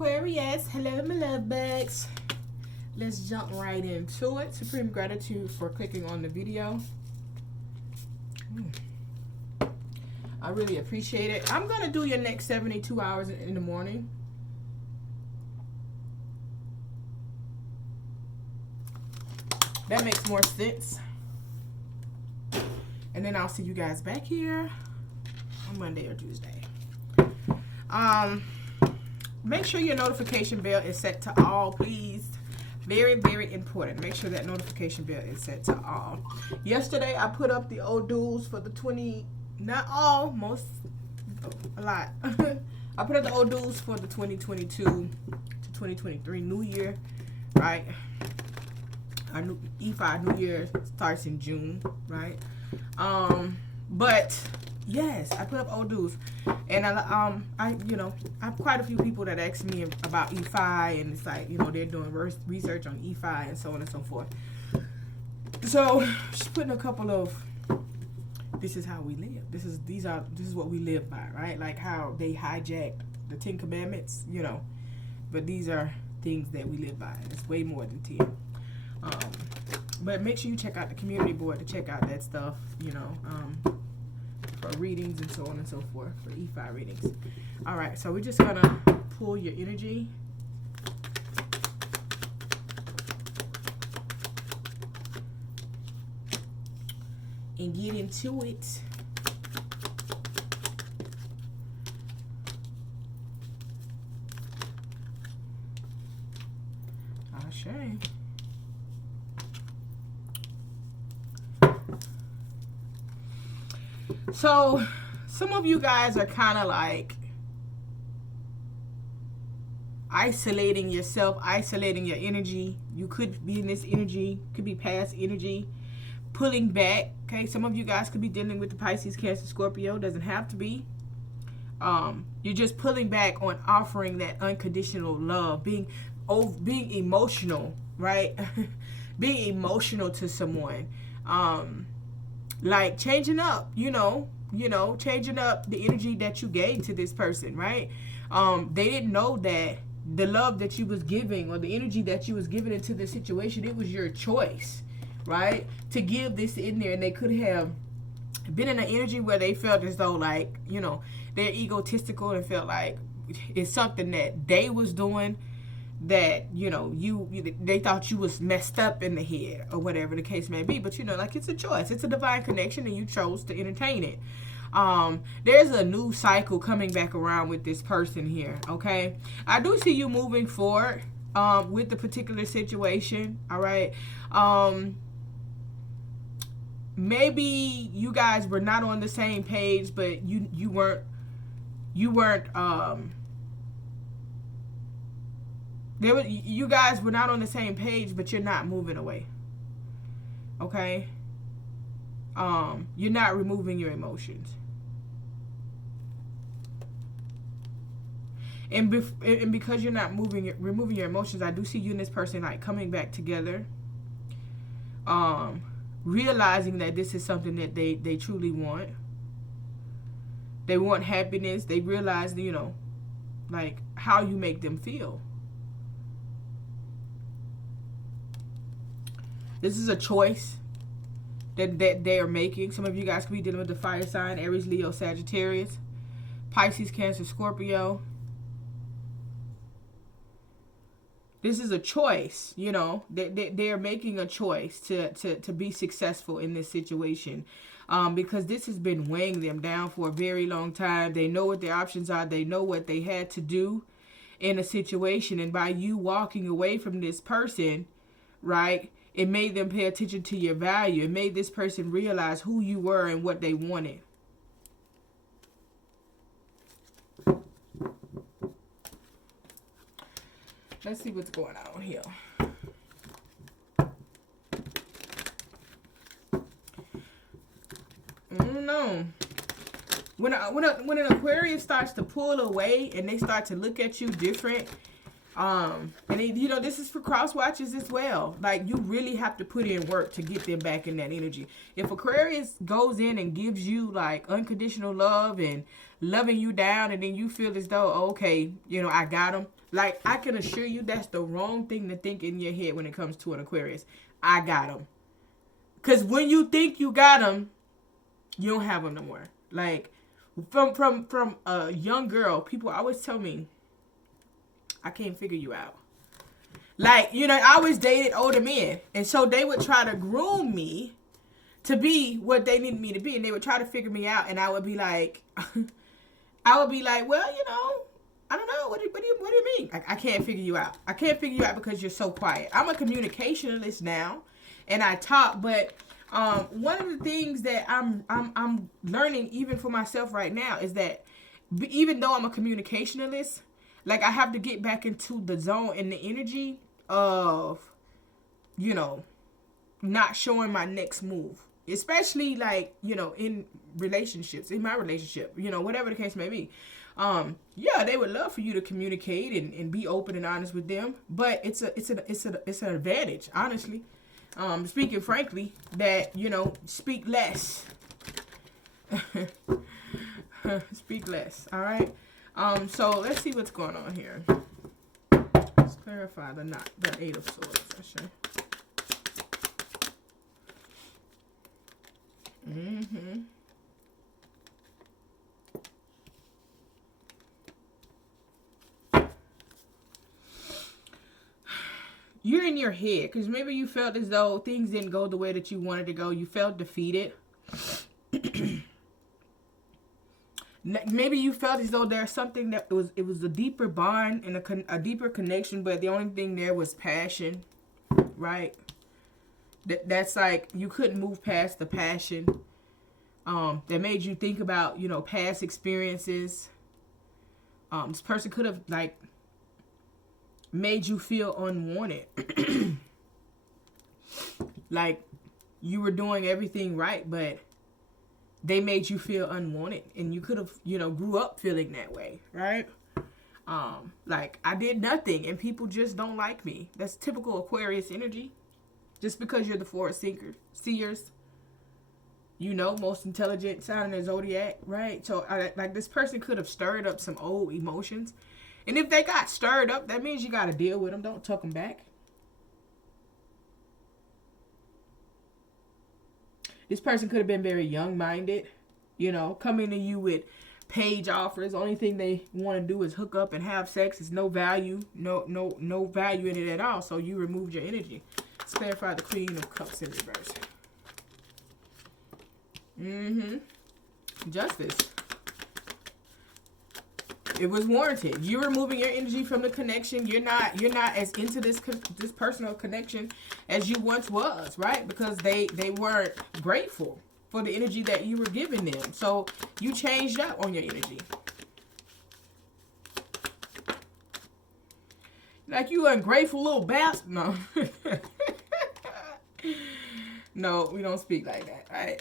Aquarius, hello my love bugs. Let's jump right into it. Supreme gratitude for clicking on the video. I really appreciate it. I'm gonna do your next 72 hours in the morning. That makes more sense. And then I'll see you guys back here on Monday or Tuesday. Make sure your notification bell is set to all, please. Very, very important. Make sure that notification bell is set to all. Yesterday, I put up the old dues for the 20, not all, most, a lot. I put up the old dues for the 2022 to 2023 New Year, right? Our new E5 New Year starts in June, right? But yes, I put up old dues, and I you know, I have quite a few people that ask me about E5, and it's like, you know, they're doing research on E5 and so on and so forth. So just putting a couple of, this is how we live. This is what we live by, right? Like how they hijacked the 10 Commandments, you know, but these are things that we live by. It's way more than 10. But make sure you check out the community board to check out that stuff, you know, for readings and so on and so forth, for E5 readings. All right, so we're just gonna pull your energy. And get into it. Ashe. So, some of you guys are kind of like isolating yourself, isolating your energy. You could be in this energy, could be past energy, pulling back. Okay, some of you guys could be dealing with the Pisces, Cancer, Scorpio. Doesn't have to be. You're just pulling back on offering that unconditional love, being emotional, right? Being emotional to someone. Like changing up, you know, changing up the energy that you gave to this person, right? They didn't know that the love that you was giving or the energy that you was giving into the situation, it was your choice, right? To give this in there, and they could have been in an energy where they felt as though, like, you know, they're egotistical and felt like it's something that they was doing that, you know, they thought you was messed up in the head or whatever the case may be. But, you know, like, it's a choice. It's a divine connection, and you chose to entertain it. There's a new cycle coming back around with this person here, okay? I do see you moving forward with the particular situation, all right? Maybe you guys were not on the same page, but you weren't you guys were not on the same page, but you're not moving away. Okay? You're not removing your emotions. And because you're not removing your emotions, I do see you and this person like coming back together. Realizing that this is something that they truly want. They want happiness. They realize, you know, like how you make them feel. This is a choice that they are making. Some of you guys could be dealing with the fire sign, Aries, Leo, Sagittarius, Pisces, Cancer, Scorpio. This is a choice, you know. They are making a choice to be successful in this situation. Because this has been weighing them down for a very long time. They know what their options are. They know what they had to do in a situation. And by you walking away from this person, right, it made them pay attention to your value. It made this person realize who you were and what they wanted. Let's see what's going on here. I don't know. When an Aquarius starts to pull away and they start to look at you different, and you know, this is for cross watchers as well. Like, you really have to put in work to get them back in that energy. If Aquarius goes in and gives you like unconditional love and loving you down, and then you feel as though, okay, you know, I got them, Like, I can assure you that's the wrong thing to think in your head when it comes to an Aquarius. I got them. Because when you think you got them, you don't have them no more. Like, from a young girl, people always tell me, I can't figure you out. Like, you know, I always dated older men. And so they would try to groom me to be what they needed me to be. And they would try to figure me out. And I would be like, well, you know, I don't know. What do you mean? I can't figure you out. I can't figure you out because you're so quiet. I'm a communicationalist now, and I talk. But one of the things that I'm learning even for myself right now is that even though I'm a communicationalist, like, I have to get back into the zone and the energy of, you know, not showing my next move, especially, like, you know, in relationships, in my relationship, you know, whatever the case may be. Yeah, they would love for you to communicate and be open and honest with them, but it's an advantage, honestly. Speaking frankly, that, you know, speak less. Speak less. All right. So let's see what's going on here. Let's clarify the Eight of Swords, I should. You're in your head because maybe you felt as though things didn't go the way that you wanted to go. You felt defeated. Maybe you felt as though there's something that was a deeper bond and a deeper connection, but the only thing there was passion, right? That's like you couldn't move past the passion. That made you think about, you know, past experiences. This person could have, like, made you feel unwanted. Like you were doing everything right, but they made you feel unwanted, and you could have, you know, grew up feeling that way, right? Like, I did nothing and people just don't like me. That's typical Aquarius energy. Just because you're the forward seers, you know, most intelligent sign in the zodiac, right? So, like, this person could have stirred up some old emotions. And if they got stirred up, that means you got to deal with them. Don't tuck them back. This person could have been very young-minded, you know, coming to you with page offers. Only thing they want to do is hook up and have sex. There's no value, no value in it at all. So you removed your energy. Let's clarify the Queen of Cups in reverse. Justice. It was warranted. You're removing your energy from the connection. You're not as into this personal connection as you once was, right? Because they weren't grateful for the energy that you were giving them. So you changed up on your energy. Like you ungrateful little bastard. No. No, we don't speak like that, right?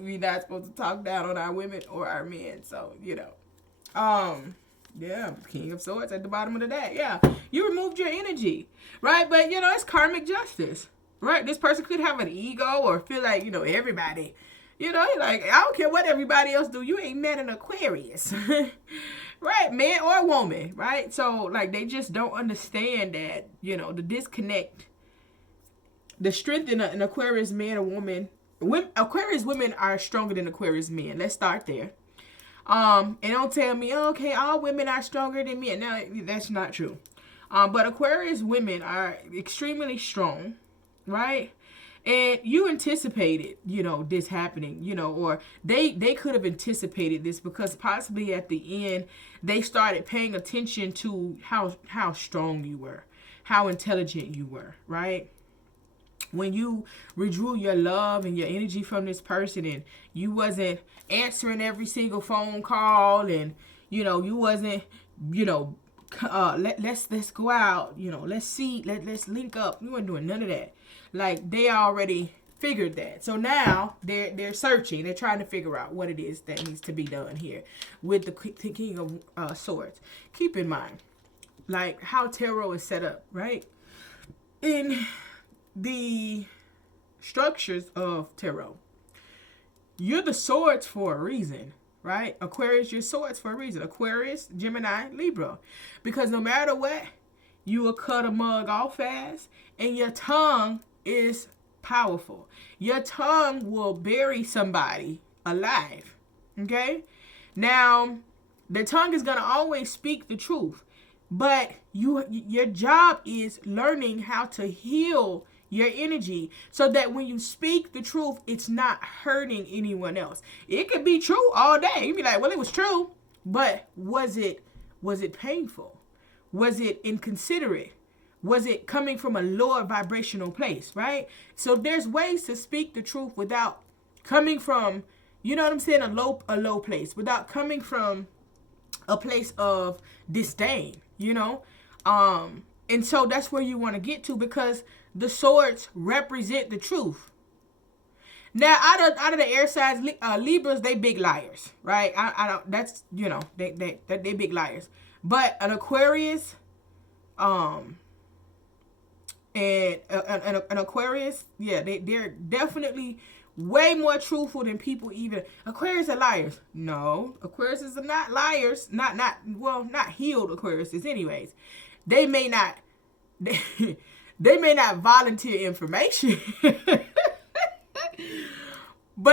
We're not supposed to talk down on our women or our men. So, you know. Yeah, King of Swords at the bottom of the deck. Yeah, you removed your energy, right? But, you know, it's karmic justice, right? This person could have an ego or feel like, you know, everybody, you know, like, I don't care what everybody else do. You ain't met an Aquarius, right? Man or woman, right? So, like, they just don't understand that, you know, the disconnect, the strength in an Aquarius man or woman. Aquarius women are stronger than Aquarius men. Let's start there. And don't tell me, oh, okay, all women are stronger than men. No, that's not true. But Aquarius women are extremely strong, right? And you anticipated, you know, this happening, you know, or they could have anticipated this because possibly at the end, they started paying attention to how strong you were, how intelligent you were, right? When you withdrew your love and your energy from this person and you wasn't answering every single phone call and, you know, you wasn't, you know, let's go out, you know, let's see, let's link up. You weren't doing none of that. Like, they already figured that. So now they're searching. They're trying to figure out what it is that needs to be done here with the King of Swords. Keep in mind, like, how tarot is set up, right? In the structures of tarot, you're the swords for a reason, right? Aquarius, your swords for a reason. Aquarius, Gemini, Libra. Because no matter what, you will cut a mug off fast, and your tongue is powerful. Your tongue will bury somebody alive, okay? Now, the tongue is going to always speak the truth, but your job is learning how to heal your energy so that when you speak the truth, it's not hurting anyone else. It could be true all day. You'd be like, well, it was true, but was it painful? Was it inconsiderate? Was it coming from a lower vibrational place, right? So there's ways to speak the truth without coming from, you know what I'm saying, a low place, without coming from a place of disdain, you know? And so that's where you want to get to, because the swords represent the truth. Now, out of the air signs, Libras, they big liars, right? I don't. That's, you know, they big liars. But an Aquarius, and an Aquarius, yeah, they're definitely way more truthful than people even. Aquarius are liars. No, Aquariuses are not liars. Not healed Aquariuses, anyways. They may not. They may not volunteer information, but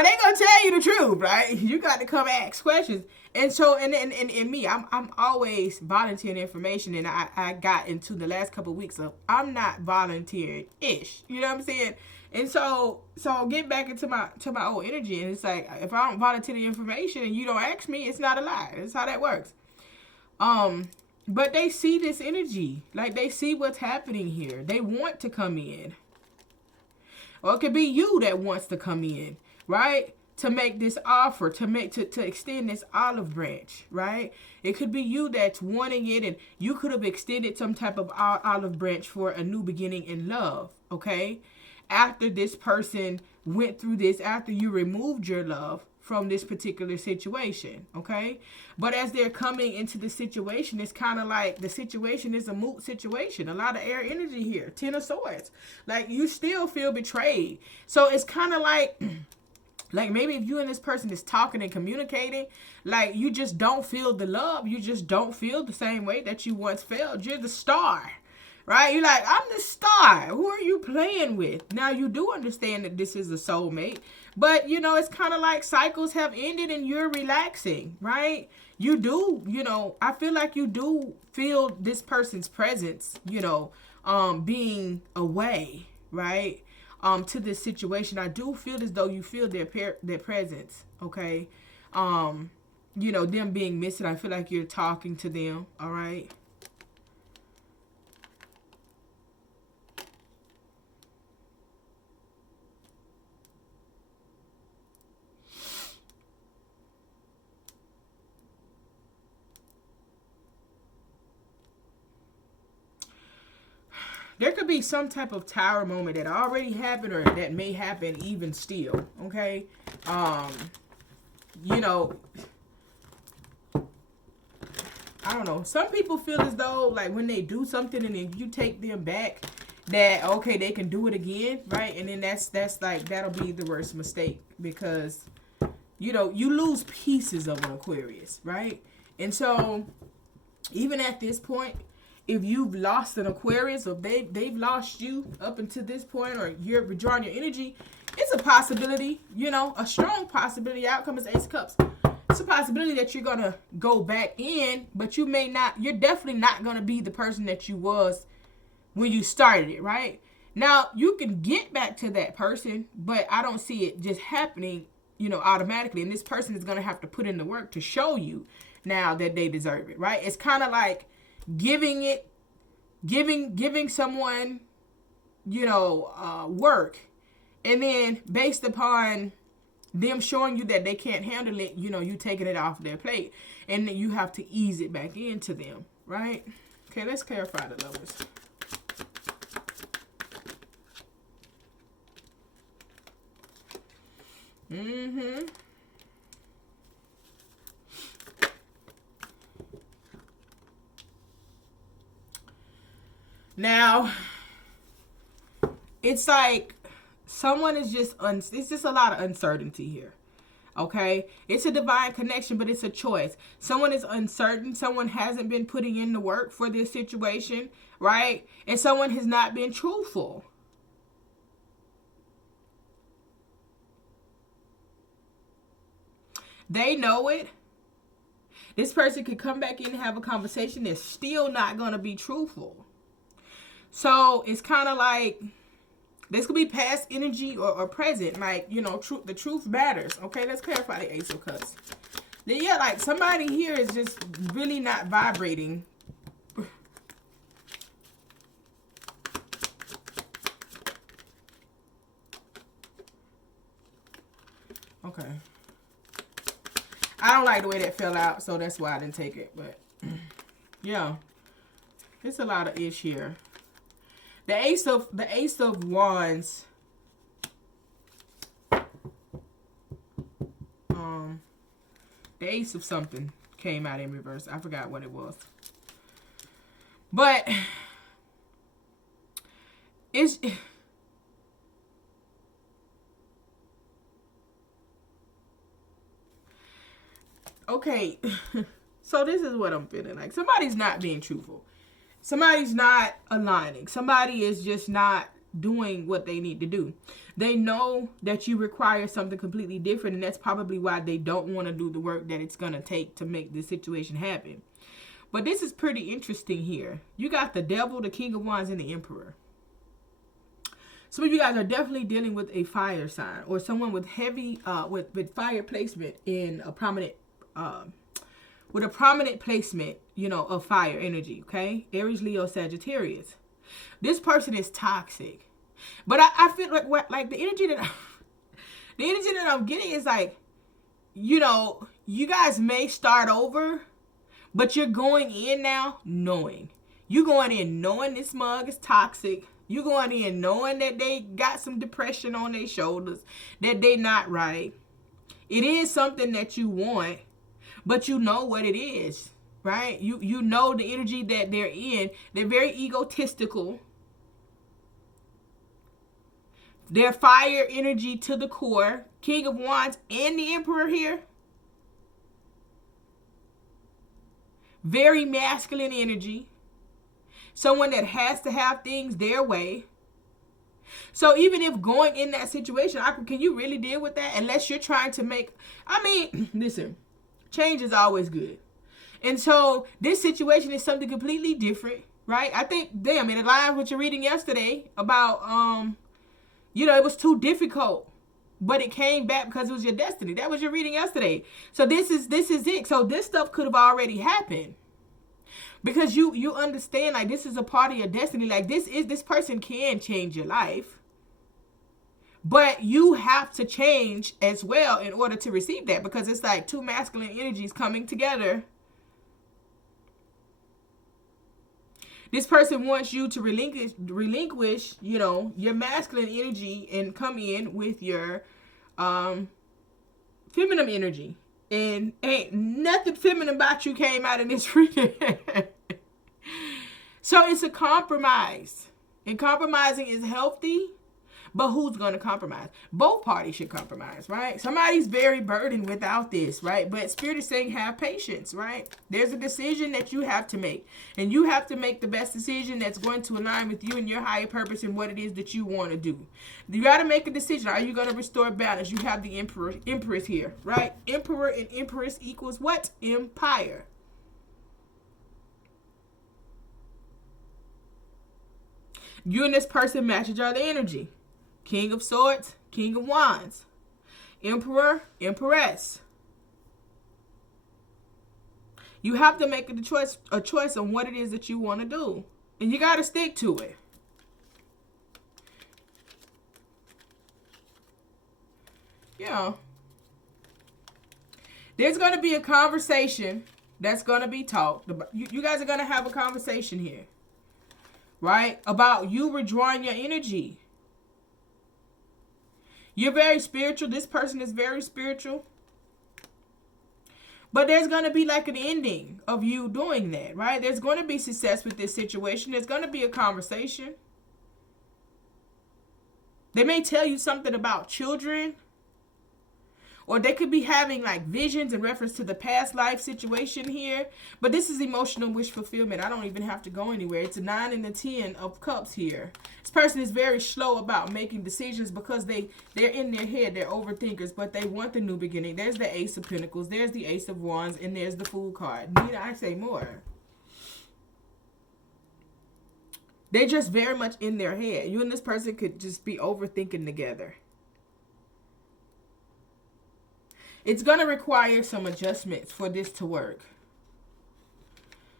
they gonna tell you the truth, right? You got to come ask questions. And so, and me, I'm always volunteering information, and I got into the last couple of weeks of I'm not volunteering-ish. You know what I'm saying? And so get back into my old energy, and it's like, if I don't volunteer the information and you don't ask me, it's not a lie. That's how that works. But they see this energy, like they see what's happening here. They want to come in, or it could be you that wants to come in, right? To make this offer, to extend this olive branch, right? It could be you that's wanting it, and you could have extended some type of olive branch for a new beginning in love, okay? After this person went through this, after you removed your love from this particular situation, okay? But as they're coming into the situation, it's kind of like the situation is a moot situation. A lot of air energy here. 10 of Swords. Like, you still feel betrayed. So it's kind of like maybe if you and this person is talking and communicating, like, you just don't feel the love. You just don't feel the same way that you once felt. You're the star, right? You're like, I'm the star. Who are you playing with? Now, you do understand that this is a soulmate, but, you know, it's kind of like cycles have ended and you're relaxing, right? You do, you know, I feel like you do feel this person's presence, you know, being away, right? To this situation. I do feel as though you feel their presence, okay? You know, them being missing. I feel like you're talking to them, all right? There could be some type of tower moment that already happened or that may happen even still, okay? You know, I don't know. Some people feel as though, like, when they do something and then you take them back, that, okay, they can do it again, right? And then that's like, that'll be the worst mistake, because, you know, you lose pieces of an Aquarius, right? And so, even at this point, if you've lost an Aquarius, or they've lost you up until this point, or you're withdrawing your energy, it's a possibility, you know, a strong possibility. Outcome is Ace of Cups. It's a possibility that you're going to go back in, but you may not, you're definitely not going to be the person that you was when you started it, right? Now, you can get back to that person, but I don't see it just happening, you know, automatically. And this person is going to have to put in the work to show you now that they deserve it, right? It's kind of like giving someone, you know, work, and then based upon them showing you that they can't handle it, you know, you taking it off their plate, and then you have to ease it back into them, right? Okay, let's clarify the Lovers. Now, it's like someone is just, it's just a lot of uncertainty here. Okay, it's a divine connection, but it's a choice. Someone is uncertain. Someone hasn't been putting in the work for this situation, right? And someone has not been truthful. They know it. This person could come back in and have a conversation. They're still not going to be truthful. So it's kind of like, this could be past energy or present. Like, you know, the truth matters. Okay, let's clarify the Ace of Cups. Then, yeah, like somebody here is just really not vibrating. Okay. I don't like the way that fell out, so that's why I didn't take it. But, yeah. It's a lot of ish here. The Ace of Wands. The Ace of something came out in reverse. I forgot what it was. But it's okay. So this is what I'm feeling like. Somebody's not being truthful. Somebody's not aligning. Somebody is just not doing what they need to do. They know that you require something completely different, and that's probably why they don't want to do the work that it's going to take to make this situation happen. But this is pretty interesting here. You got the Devil, the King of Wands, and the Emperor. Some of you guys are definitely dealing with a fire sign or someone with heavy, with fire placement in a prominent, with a prominent placement, you know, of fire energy, okay? Aries, Leo, Sagittarius. This person is toxic. But I feel like the energy that I'm getting is like, you know, you guys may start over, but you're going in now knowing. You're going in knowing this mug is toxic. You're going in knowing that they got some depression on their shoulders, that they not right. It is something that you want, but you know what it is, right? You know the energy that they're in. They're very egotistical. They're fire energy to the core. King of Wands and the Emperor here. Very masculine energy. Someone that has to have things their way. So even if going in that situation, can you really deal with that? Unless you're trying to make, I mean, listen, change is always good. And so this situation is something completely different, right? I think, damn, it aligns with your reading yesterday about, you know, it was too difficult, but it came back because it was your destiny. That was your reading yesterday. So this is it. So this stuff could have already happened. Because you understand, like, this is a part of your destiny. Like, this person can change your life. But you have to change as well in order to receive that. Because it's like two masculine energies coming together. This person wants you to relinquish, you know, your masculine energy and come in with your feminine energy. And ain't nothing feminine about you came out in this reading. So it's a compromise. And compromising is healthy. But who's going to compromise? Both parties should compromise, right? Somebody's very burdened without this, right? But Spirit is saying have patience, right? There's a decision that you have to make. And you have to make the best decision that's going to align with you and your higher purpose and what it is that you want to do. You got to make a decision. Are you going to restore balance? You have the Empress here, right? Emperor and Empress equals what? Empire. You and this person match each other energy. King of Swords, King of Wands. Emperor, Empress. You have to make a choice on what it is that you want to do. And you got to stick to it. Yeah. There's going to be a conversation that's going to be talked. You guys are going to have a conversation here. Right? About you withdrawing your energy. You're very spiritual. This person is very spiritual. But there's going to be like an ending of you doing that, right? There's going to be success with this situation. There's going to be a conversation. They may tell you something about children. Or they could be having like visions in reference to the past life situation here. But this is emotional wish fulfillment. I don't even have to go anywhere. It's a 9 and a 10 of cups here. This person is very slow about making decisions because they're in their head. They're overthinkers, but they want the new beginning. There's the Ace of Pentacles. There's the Ace of Wands. And there's the Fool card. Need I say more? They're just very much in their head. You and this person could just be overthinking together. It's going to require some adjustments for this to work.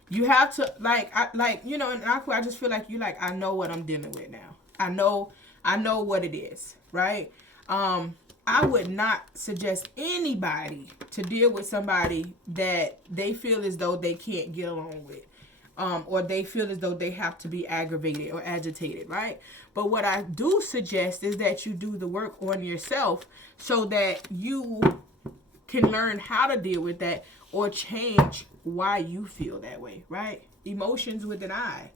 You have to, you know, in Aqua, I just feel like you like, I know what I'm dealing with now. I know what it is, right? I would not suggest anybody to deal with somebody that they feel as though they can't get along with. Or they feel as though they have to be aggravated or agitated, right? But what I do suggest is that you do the work on yourself so that you can learn how to deal with that or change why you feel that way, right? Emotions with an I.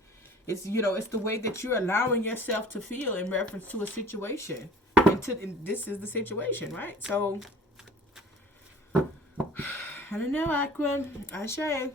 It's, you know, it's the way that you're allowing yourself to feel in reference to a situation. And this is the situation, right? So, I don't know, Aqua. I say.